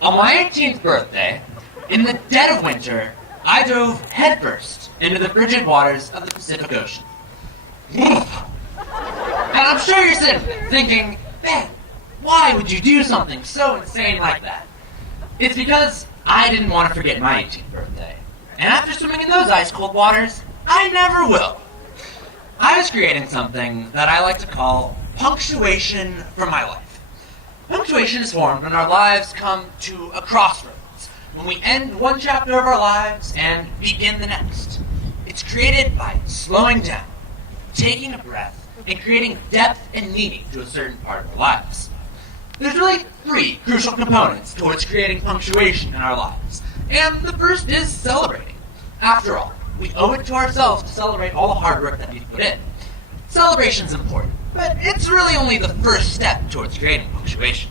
On my 18th birthday, in the dead of winter, I dove headfirst into the frigid waters of the Pacific Ocean. And I'm sure you're sitting there thinking, Ben, why would you do something so insane like that? It's because I didn't want to forget my 18th birthday. And after swimming in those ice-cold waters, I never will. I was creating something that I like to call punctuation for my life. Punctuation is formed when our lives come to a crossroads, when we end one chapter of our lives and begin the next. It's created by slowing down, taking a breath, and creating depth and meaning to a certain part of our lives. There's really three crucial components towards creating punctuation in our lives, and the first is celebrating. After all, we owe it to ourselves to celebrate all the hard work that we've put in. Celebration's important, but it's really only the first step towards creating punctuation.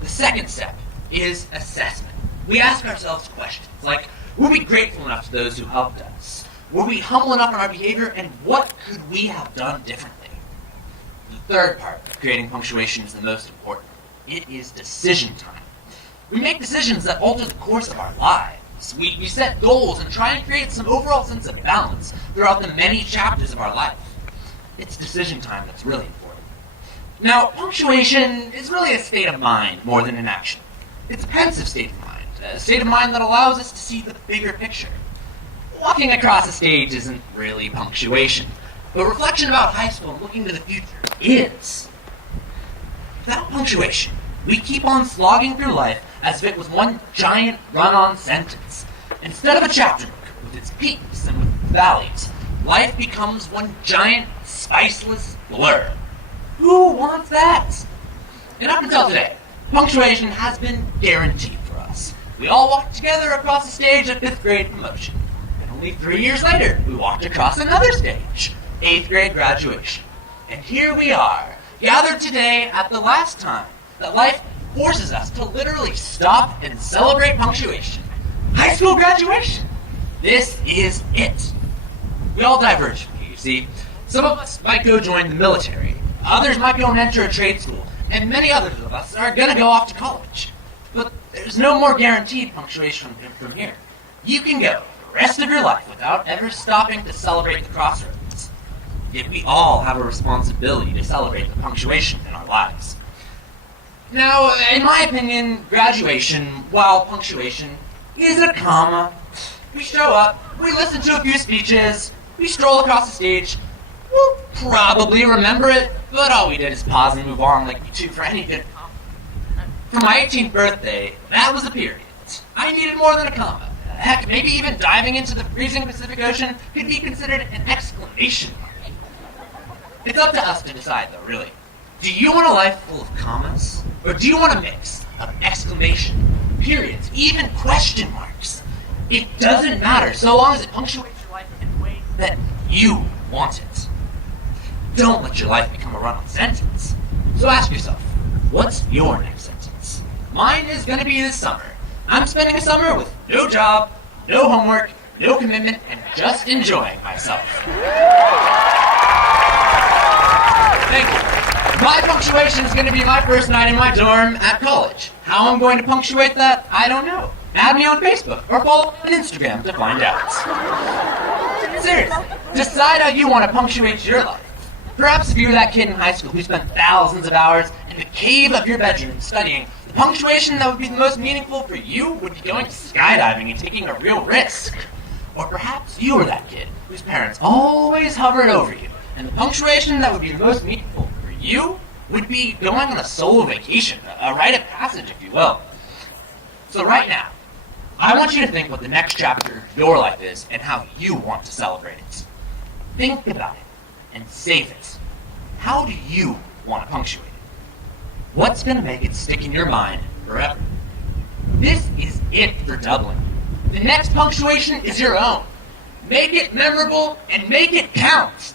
The second step is assessment. We ask ourselves questions like, were we grateful enough to those who helped us? Were we humble enough in our behavior, and what could we have done differently? The third part of creating punctuation is the most important. It is decision time. We make decisions that alter the course of our lives. We set goals and try and create some overall sense of balance throughout the many chapters of our life. It's decision time that's really important. Now, punctuation is really a state of mind more than an action. It's a pensive state of mind, a state of mind that allows us to see the bigger picture. Walking across a stage isn't really punctuation, but reflection about high school and looking to the future is. Without punctuation, we keep on slogging through life as if it was one giant run-on sentence. Instead of a chapter book with its peaks and with valleys, life becomes one giant, spiceless blur. Who wants that? And up until today, punctuation has been guaranteed for us. We all walked together across the stage at 5th grade promotion. And only 3 years later, we walked across another stage, 8th grade graduation. And here we are, gathered today at the last time that life forces us to literally stop and celebrate punctuation. High school graduation. This is it. We all diverge from here, you see. Some of us might go join the military. Others might go and enter a trade school. And many others of us are going to go off to college. But there's no more guaranteed punctuation from here. You can go the rest of your life without ever stopping to celebrate the crossroads. Yet we all have a responsibility to celebrate the punctuation in our lives. Now, in my opinion, graduation, while punctuation, is a comma. We show up, we listen to a few speeches, we stroll across the stage. We'll probably remember it, but all we did is pause and move on like we do for any good comma. For my 18th birthday, that was a period. I needed more than a comma. Heck, maybe even diving into the freezing Pacific Ocean could be considered an exclamation mark. It's up to us to decide, though, really. Do you want a life full of commas? Or do you want a mix of exclamation, periods, even question marks? It doesn't matter, so long as it punctuates your life in ways that you want it. Don't let your life become a run-on sentence. So ask yourself, what's your next sentence? Mine is going to be this summer. I'm spending a summer with no job, no homework, no commitment, and just enjoying myself. Thank you. My punctuation is going to be my first night in my dorm at college. How I'm going to punctuate that, I don't know. Add me on Facebook or follow me on Instagram to find out. Seriously, decide how you want to punctuate your life. Perhaps if you're that kid in high school who spent thousands of hours in the cave of your bedroom studying, the punctuation that would be the most meaningful for you would be going skydiving and taking a real risk. Or perhaps you were that kid whose parents always hovered over you, and the punctuation that would be the most meaningful for you would be going on a solo vacation, a rite of passage, if you will. So right now, I want you to think what the next chapter of your life is and how you want to celebrate it. Think about it and save it. How do you want to punctuate it? What's going to make it stick in your mind forever? This is it for Dublin. The next punctuation is your own. Make it memorable and make it count.